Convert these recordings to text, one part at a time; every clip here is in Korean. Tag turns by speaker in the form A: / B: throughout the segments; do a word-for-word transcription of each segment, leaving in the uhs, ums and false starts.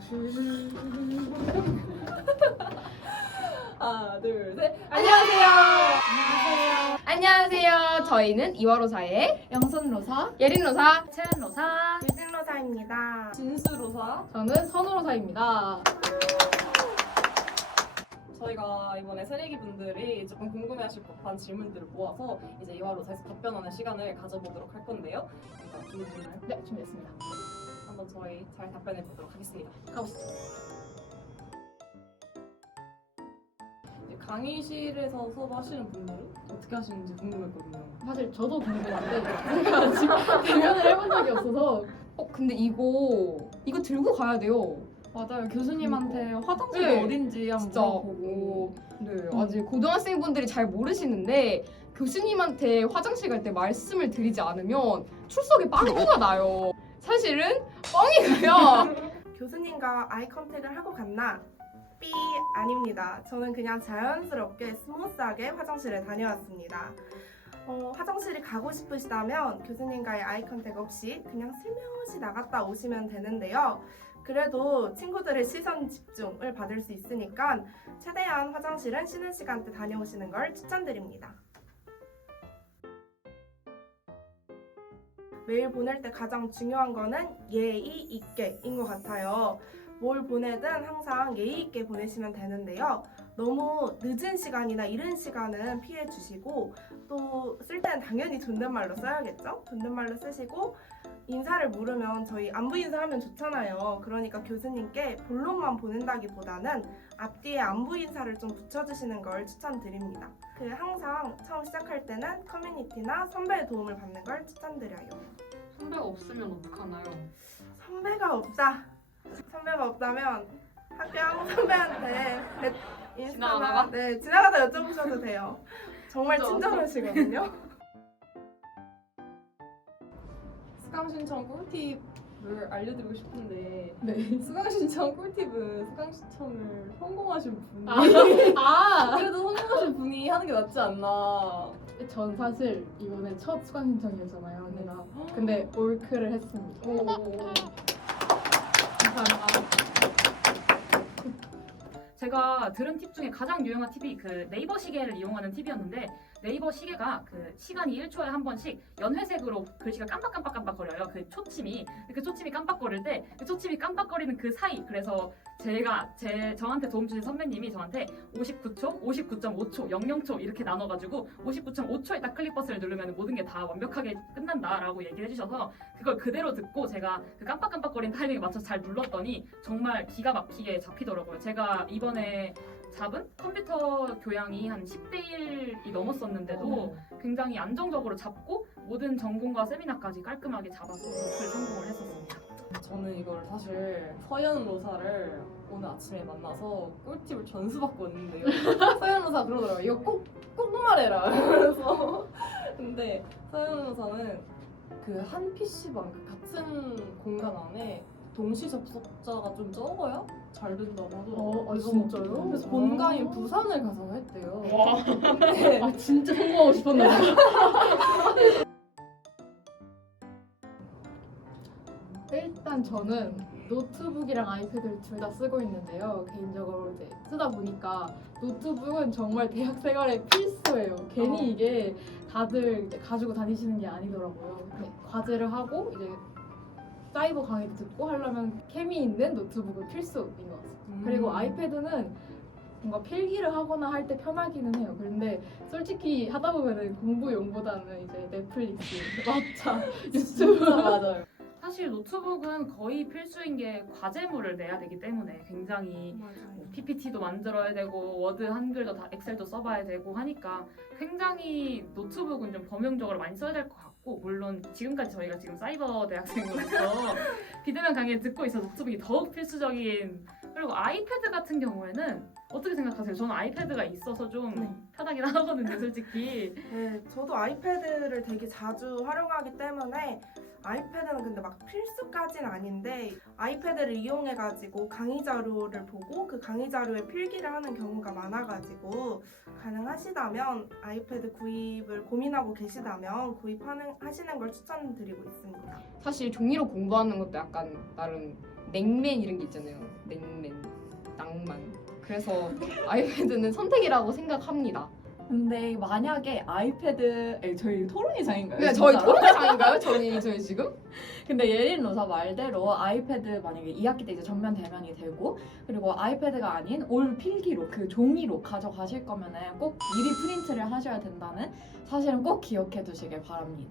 A: 하나, 둘, 셋. 안녕하세요.
B: 안녕하세요. 안녕하세요. 저희는 이화로사의
C: 영선로사,
B: 예린로사,
C: 채은로사,
D: 유진로사입니다.
A: 진수로사.
B: 저는 선우로사입니다.
A: 저희가 이번에 새내기 분들이 조금 궁금해하실 법한 질문들을 모아서 이제 이화로사에서 답변하는 시간을 가져보도록 할 건데요. 일단 준비되나요?
B: 네, 준비했습니다.
A: 한번 저희 잘 답변해 보도록 하겠습니다.
B: 가보시죠.
A: 이제 강의실에서 수업하시는 분들은 어떻게 하시는지 궁금했거든요.
B: 사실 저도 궁금한데 제가 아직 대면을 해본 적이 없어서 어 근데 이거 이거 들고 가야 돼요.
C: 맞아요. 교수님한테 화장실이
B: 네,
C: 어딘지 한번
B: 진짜
C: 물어보고.
B: 네, 아직 고등학생분들이 잘 모르시는데 교수님한테 화장실 갈 때 말씀을 드리지 않으면 출석에 빵꾸가 나요. 사실은 뻥이고요.
D: 교수님과 아이 컨택을 하고 갔나? 삐 아닙니다. 저는 그냥 자연스럽게 스무스하게 화장실에 다녀왔습니다. 어, 화장실이 가고 싶으시다면 교수님과의 아이 컨택 없이 그냥 슬며시 나갔다 오시면 되는데요. 그래도 친구들의 시선 집중을 받을 수 있으니까 최대한 화장실은 쉬는 시간대 다녀오시는 걸 추천드립니다. 메일 보낼 때 가장 중요한 거는 예의 있게인 것 같아요. 뭘 보내든 항상 예의 있게 보내시면 되는데요. 너무 늦은 시간이나 이른 시간은 피해 주시고 또 쓸 때는 당연히 존댓말로 써야겠죠? 존댓말로 쓰시고 인사를 물으면 저희 안부 인사하면 좋잖아요. 그러니까 교수님께 본론만 보낸다기보다는 앞뒤에 안부 인사를 좀 붙여주시는 걸 추천드립니다. 그 항상 처음 시작할 때는 커뮤니티나 선배의 도움을 받는 걸 추천드려요.
C: 선배가 없으면 어떡하나요?
D: 선배가 없다. 선배가 없다면 학교 한국 선배한테 내- 인스타나
C: 지나가다가?
D: 네 지나가다 여쭤보셔도 돼요. 정말
C: 진짜.
D: 친절하시거든요.
A: 수강 신청 꿀팁을 알려드리고 싶은데
B: 네.
A: 수강 신청 꿀팁은 수강 신청을 성공하신 분이
B: 아,
A: 그래도 성공하신 분이 하는 게 낫지 않나.
B: 전 사실 이번에 첫 수강 신청이었잖아요.
A: 네.
B: 내가 근데 올크를 했습니다.
A: 오.
B: 감사합니다.
E: 제가 들은 팁 중에 가장 유용한 팁이 그 네이버 시계를 이용하는 팁이었는데 네이버 시계가 그 시간이 일 초에 한 번씩 연회색으로 글씨가 깜빡깜빡깜빡거려요. 그 초침이 그 초침이 깜빡거릴 때 그 초침이 깜빡거리는 그 사이 그래서 제가 제 저한테 도움 주신 선배님이 저한테 오십구 초, 오십구 점 오 초, 영영 초 이렇게 나눠가지고 오십구 점 오 초에 딱 클릭 버튼을 누르면 모든 게 다 완벽하게 끝난다라고 얘기를 해주셔서 그걸 그대로 듣고 제가 그 깜빡깜빡거리는 타이밍에 맞춰서 잘 눌렀더니 정말 기가 막히게 잡히더라고요. 제가 이번에 잡은 컴퓨터 교양이 한 십 대 일이 넘었었는데도 굉장히 안정적으로 잡고 모든 전공과 세미나까지 깔끔하게 잡아서 목표를 성공을 했었습니다.
A: 저는 이걸 사실 서현 로사를 오늘 아침에 만나서 꿀팁을 전수받고 왔는데요. 서현 로사 그러더라고요. 이거 꼭, 꼭 말해라. 그래서 근데 서현 로사는 그 한 피시방 그 같은 공간 안에 동시 접속자가 좀 적어야 잘 된다고 하더라고요.
B: 어, 아,
A: 그래서
B: 진짜요?
A: 그래서 본가인 부산을 가서 했대요.
B: 와,
A: 근데
B: 아 진짜 성공하고 싶었는데. 일단 저는 노트북이랑 아이패드를 둘 다 쓰고 있는데요. 개인적으로 이제 쓰다 보니까 노트북은 정말 대학 생활에 필수예요. 괜히
A: 어.
B: 이게 다들 이제 가지고 다니시는 게 아니더라고요. 네, 과제를 하고 이제 사이버 강의 듣고 하려면 캠이 있는 노트북은 필수인 것 같아요.
A: 음.
B: 그리고 아이패드는 뭔가 필기를 하거나 할 때 편하기는 해요. 그런데 솔직히 하다 보면은 공부용보다는 이제 넷플릭스, 왓챠, 유튜브
A: 진짜 맞아요.
E: 사실 노트북은 거의 필수인 게 과제물을 내야 되기 때문에 굉장히 뭐 피피티도 만들어야 되고 워드 한글도 다 엑셀도 써봐야 되고 하니까 굉장히 노트북은 좀 범용적으로 많이 써야 될 것 같고 물론 지금까지 저희가 지금 사이버 대학생으로서 비대면 강의를 듣고 있어서 노트북이 더욱 필수적인 그리고 아이패드 같은 경우에는 어떻게 생각하세요? 저는 아이패드가 있어서 좀
D: 네.
E: 편하긴 하거든요 솔직히.
D: 네, 저도 아이패드를 되게 자주 활용하기 때문에 아이패드는 근데 막 필수까지는 아닌데 아이패드를 이용해가지고 강의 자료를 보고 그 강의 자료에 필기를 하는 경우가 많아가지고 가능하시다면 아이패드 구입을 고민하고 계시다면 구입하는 하시는 걸 추천드리고 있습니다.
B: 사실 종이로 공부하는 것도 약간 나름 냉맨 이런 게 있잖아요. 냉맨, 낭만. 그래서 아이패드는 선택이라고 생각합니다.
C: 근데 만약에 아이패드 에, 저희 토론회장인가요?
B: 근데 저희
C: 진짜로?
B: 토론회장인가요? 저희 저희 지금?
C: 근데 예린 로사 말대로 아이패드 만약에 이 학기 때 이제 전면 대면이 되고 그리고 아이패드가 아닌 올 필기로 그 종이로 가져가실 거면은 꼭 미리 프린트를 하셔야 된다는 사실은 꼭 기억해 두시길 바랍니다.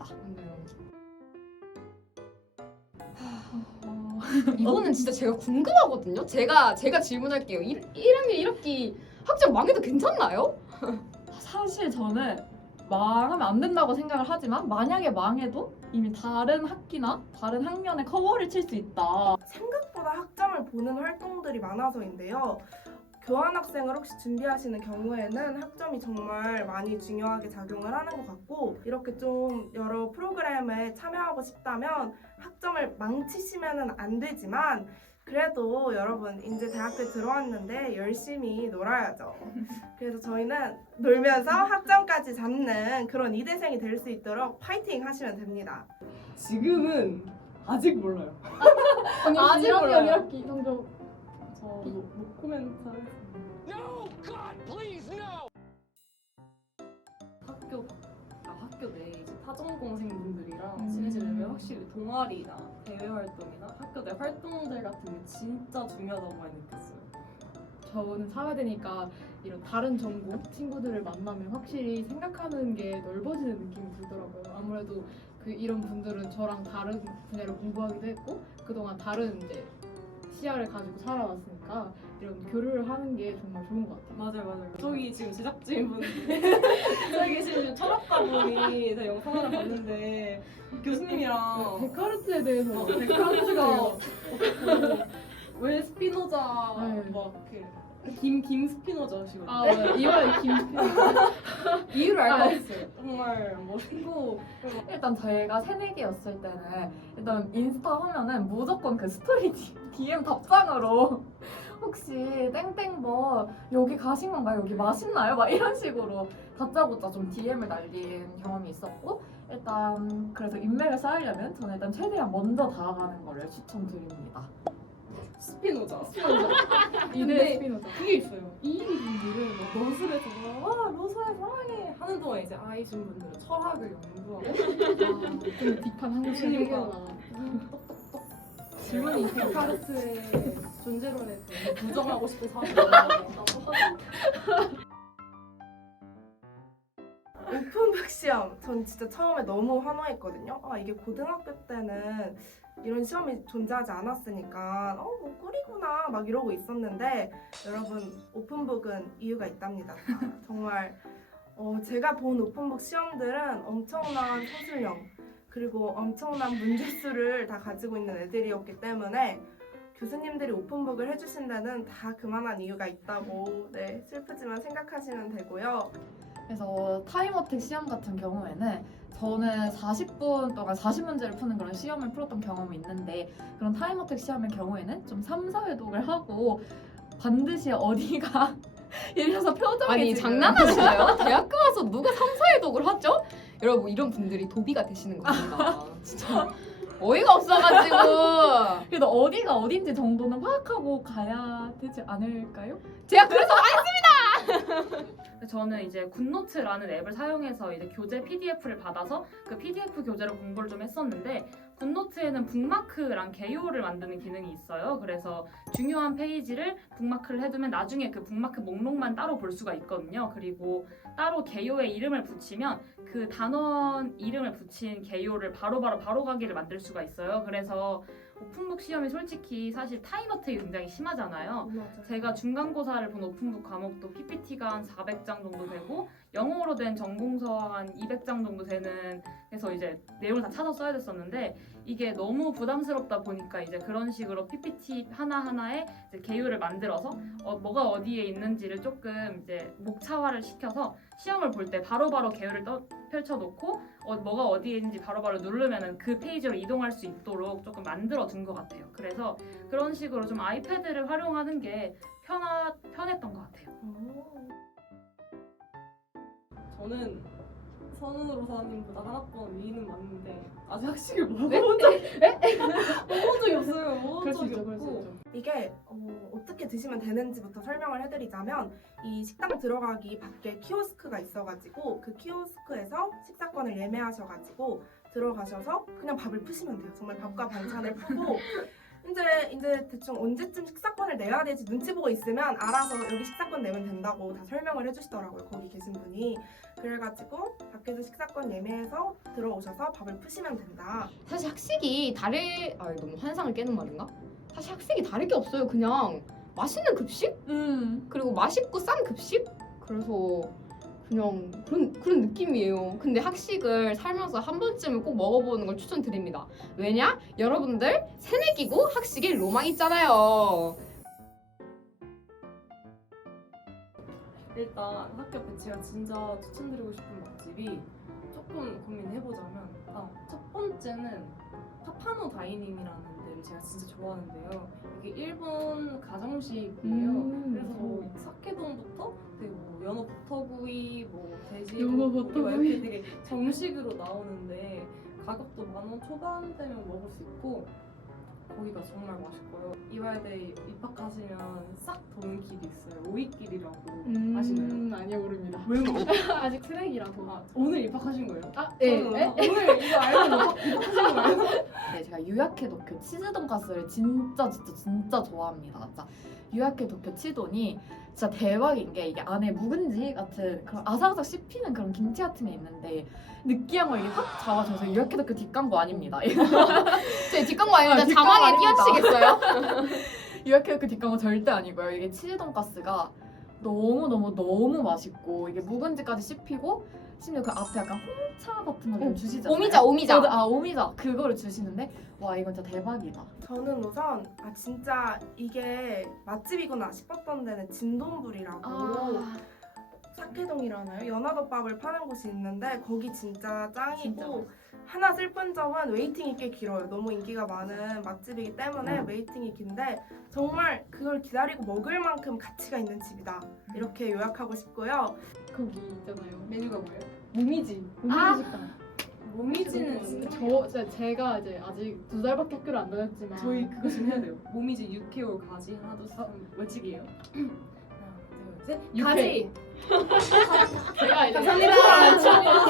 C: 어,
B: 이거는 진짜 제가 궁금하거든요. 제가 제가 질문할게요. 일 학년 일 학기 학점 망해도 괜찮나요?
C: 사실 저는 망하면 안 된다고 생각을 하지만 만약에 망해도 이미 다른 학기나 다른 학년에 커버를 칠 수 있다.
D: 생각보다 학점을 보는 활동들이 많아서인데요. 교환학생을 혹시 준비하시는 경우에는 학점이 정말 많이 중요하게 작용을 하는 것 같고 이렇게 좀 여러 프로그램에 참여하고 싶다면 학점을 망치시면 안 되지만 그래도 여러분 이제 대학교에 들어왔는데 열심히 놀아야죠. 그래서 저희는 놀면서 학점까지 잡는 그런 이대생이 될 수 있도록 파이팅 하시면 됩니다.
A: 지금은 아직 몰라요.
B: 아니
A: 아직
B: 일 학년
A: 몰라요.
B: 일 학기 성적
A: 저 노, 노코멘트 하겠습니다. 학교 아 학교 내 이제 타전공생분들이랑
B: 음.
A: 친해지려면 확실히 동아리나 대외 활동이나 학교 내 활동들 같은 게 진짜 중요하다고 많이 느꼈어요.
F: 저는 사회되니까 이런 다른 전공 친구들을 만나면 확실히 생각하는 게 넓어지는 느낌이 들더라고요. 아무래도 그 이런 분들은 저랑 다른 분야를 공부하기도 했고 그동안 다른 이제 시야를 가지고 살아왔으니까 이런 교류를 하는 게 정말 좋은 것 같아요.
A: 맞아요, 맞아요. 저기 지금 제작진분 저기 계신 지금 철학가분이 제 영상 하나 봤는데 교수님이랑
F: 데카르트에 대해서
A: 어, 데카르트가 어떻고 왜 스피노자
F: 네.
A: 막김김 스피노자시거든요.
F: 아 맞아요. 이번에 김스피
A: 이유를 알 것
F: 아,
A: 같았어요. 정말 멋있고
C: 일단 저희가 새내기였을 때는 일단 인스타 하면은 무조건 그 스토리 디엠 답장으로 혹시 땡땡버 여기 가신 건가요? 여기 맛있나요? 막 이런 식으로 다짜고짜 좀 디엠을 날린 경험이 있었고 일단 그래서 인맥을 쌓으려면 저는 일단 최대한 먼저 다가가는 거를 추천드립니다.
A: 스피노자.
F: 이대
A: 근데
F: 스피노자.
A: 그게 있어요. 이인분들은 막 러슬에서 막, 와 러슬 사랑해 하는 동안 이제 아이신 분들은 철학을 연구하고
F: 아, 좀 딥한 한국
A: 교수님과
F: 세계가
A: 질문이 데카르트의 존재론에 대해 부정하고 싶은 사람이
D: 오픈북 시험 전 진짜 처음에 너무 환호했거든요. 아 이게 고등학교 때는 이런 시험이 존재하지 않았으니까 어 뭐 꿀이구나 막 이러고 있었는데 여러분 오픈북은 이유가 있답니다. 정말 어, 제가 본 오픈북 시험들은 엄청난 서술형 그리고 엄청난 문제수를 다 가지고 있는 애들이었기 때문에 교수님들이 오픈북을 해주신 데는 다 그만한 이유가 있다고 네 슬프지만 생각하시면 되고요.
C: 그래서 타임어택 시험 같은 경우에는 저는 사십 분 동안 사십 문제를 푸는 그런 시험을 풀었던 경험이 있는데 그런 타임어택 시험의 경우에는 좀 삼, 사회독을 하고 반드시 어디가 예를 들어서 표정이
B: 아니
C: 지금
B: 장난하시나요? 대학교 와서 누가 삼사회독을 하죠? 여러분 이런 분들이 도비가 되시는 겁니다. 진짜 어이가 없어가지고
C: 그래도 어디가 어딘지 정도는 파악하고 가야 되지 않을까요?
B: 제가 그래서
E: 저는 이제 굿노트라는 앱을 사용해서 이제 교재 피디에프를 받아서 그 피디에프 교재로 공부를 좀 했었는데 굿노트에는 북마크랑 개요를 만드는 기능이 있어요. 그래서 중요한 페이지를 북마크를 해두면 나중에 그 북마크 목록만 따로 볼 수가 있거든요. 그리고 따로 개요에 이름을 붙이면 그 단원 이름을 붙인 개요를 바로바로 바로 가기를 만들 수가 있어요. 그래서 오픈북 시험이 솔직히 사실 타임어택이 굉장히 심하잖아요. 제가 중간고사를 본 오픈북 과목도 피피티가 한 사백 장 정도 되고 영어로 된 전공서 한 이백 장 정도 되는 해서 이제 내용을 다 찾아 써야 됐었는데 이게 너무 부담스럽다 보니까 이제 그런 식으로 피피티 하나하나에 이제 개요를 만들어서 어, 뭐가 어디에 있는지를 조금 이제 목차화를 시켜서 시험을 볼 때 바로바로 개요를 떠, 펼쳐놓고 어, 뭐가 어디에 있는지 바로바로 누르면은 그 페이지로 이동할 수 있도록 조금 만들어 둔 것 같아요. 그래서 그런 식으로 좀 아이패드를 활용하는 게 편하, 편했던 것 같아요.
A: 저는 선우로사님보다 한 학번 위는 맞는데 아직 학식을 먹어본 적이 먹어본 적이 없어요. 먹어본
F: 그럴 수
A: 적이
F: 있죠, 그럴 수
A: 없고
F: 있죠.
D: 이게 어, 어떻게 드시면 되는지부터 설명을 해드리자면 이 식당 들어가기 밖에 키오스크가 있어가지고 그 키오스크에서 식사권을 예매하셔가지고 들어가셔서 그냥 밥을 푸시면 돼요. 정말 밥과 반찬을 푸고 이제 이제 대충 언제쯤 식사권을 내야 될지 눈치 보고 있으면 알아서 여기 식사권 내면 된다고 다 설명을 해주시더라고요. 거기 계신 분이. 그래가지고 밖에서 식사권 예매해서 들어오셔서 밥을 푸시면 된다.
B: 사실 학식이 다를 아 너무 환상을 깨는 말인가? 사실 학식이 다를 게 없어요. 그냥 맛있는 급식
C: 음.
B: 그리고 맛있고 싼 급식 그래서 그냥 그런 그런 느낌이에요. 근데 학식을 살면서 한 번쯤은 꼭 먹어보는 걸 추천드립니다. 왜냐? 여러분들 새내기고 학식에 로망 있잖아요.
A: 일단 학교 앞에 제가 진짜 추천드리고 싶은 맛집이 조금 고민해보자면 아, 첫 번째는 파파노 다이닝이라는 데를 제가 진짜 좋아하는데요. 이게 일본 가정식이에요.
B: 음.
A: 그래서 뭐 사케동부터 되게 뭐 연어 버터구이, 뭐 돼지
F: 연어
A: 고기 막
F: 버터구이.
A: 이렇게 되게 정식으로 나오는데 가격도 만 원 초반 되면 먹을 수 있고 거기가 정말 맛있고요. 이화여대 입학하시면 싹 도는 길이 있어요. 오이길이라고 아시나요?
F: 음, 아니요, 모릅니다.
A: 왜요?
F: 아직 트랙이라서.
A: 아, 오늘 입학하신 거예요?
F: 아, 네.
A: 저는
F: 네?
A: 오늘 이거 알고 입학하신 거예요?
C: 네, 제가 유약해 도쿄 치즈 돈가스를 진짜 진짜 진짜 좋아합니다. 진짜 유약해 도쿄 치돈이 진짜 대박인 게 이게 안에 묵은지 같은 그런 아삭아삭 씹히는 그런 김치 같은 게 있는데 느끼한 걸 이게 확 잡아줘서 유약해 도쿄 뒷광고 아닙니다.
B: 제 뒷광고 아닙니다.
C: 아, 뒷광고
B: 자막에
C: 아닙니다.
B: 띄워주시겠어요?
C: 유약해 도쿄 뒷광고 절대 아니고요. 이게 치즈 돈가스가 너무 너무 너무 맛있고 이게 묵은지까지 씹히고 심지어 그 앞에 약간 홍차 같은 거 좀 주시잖아요.
B: 오미자, 오미자.
C: 아 오미자 그거를 주시는데 와 이건 진짜 대박이다.
D: 저는 우선 아 진짜 이게 맛집이구나 싶었던 데는 진동불이라고
C: 아.
D: 사케동이라나요? 연어덮밥을 파는 곳이 있는데 거기 진짜 짱이고
C: 진짜 맛있어.
D: 하나 슬픈 점은 웨이팅이 꽤 길어요. 너무 인기가 많은 맛집이기 때문에 웨이팅이 긴데 정말 그걸 기다리고 먹을 만큼 가치가 있는 집이다. 이렇게 요약하고 싶고요.
F: 거기 있잖아요.
A: 메뉴가 뭐예요?
F: 모미지. 모미지
C: 아!
F: 식당.
A: 모미지는 진짜
F: 저, 제- 제가 이제 아직 두 달밖에 학교를 안 다녔지만.
A: 저희 그거 좀 해야 돼요. 모미지 육 개월 가지 하나 둘 셋 외치기예요. 하나 둘 셋
F: 육회.
A: 가지.
F: 제가 이제
A: 감사합니다.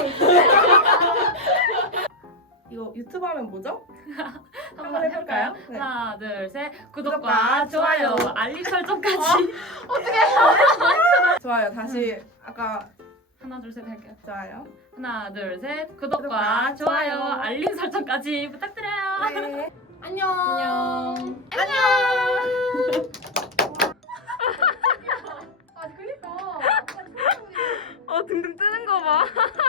D: 이거 유튜브 하면 뭐죠?
C: 한번 해볼까요?
D: 네.
E: 하나, 둘, 셋. 구독과
D: 구독과
E: 좋아요,
D: 좋아요.
E: 알림 설정까지.
D: 좋아요. 다시 아까
E: 하나, 둘, 셋 할게요.
D: 좋아요.
E: 하나, 둘, 셋. 구독과
D: 구독과
E: 좋아요,
D: 좋아요.
E: 알림 설정까지 부탁드려요.
D: 네.
A: 안녕.
F: 안녕.
B: 아 그니까.
C: 어 등등 뜨는 거 봐.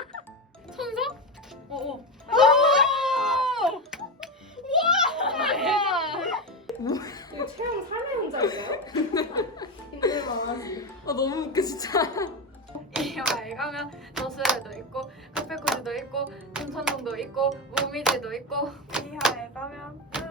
B: 천사? 어 어.
D: 이거 체험 삶의 문제인가요? 힘들만하지.
A: 아 너무 웃겨 진짜.
G: 이화에 가면 너스레도 있고 카페코지도 있고 춘천동도 있고 무미지도 있고
D: 이하에 가면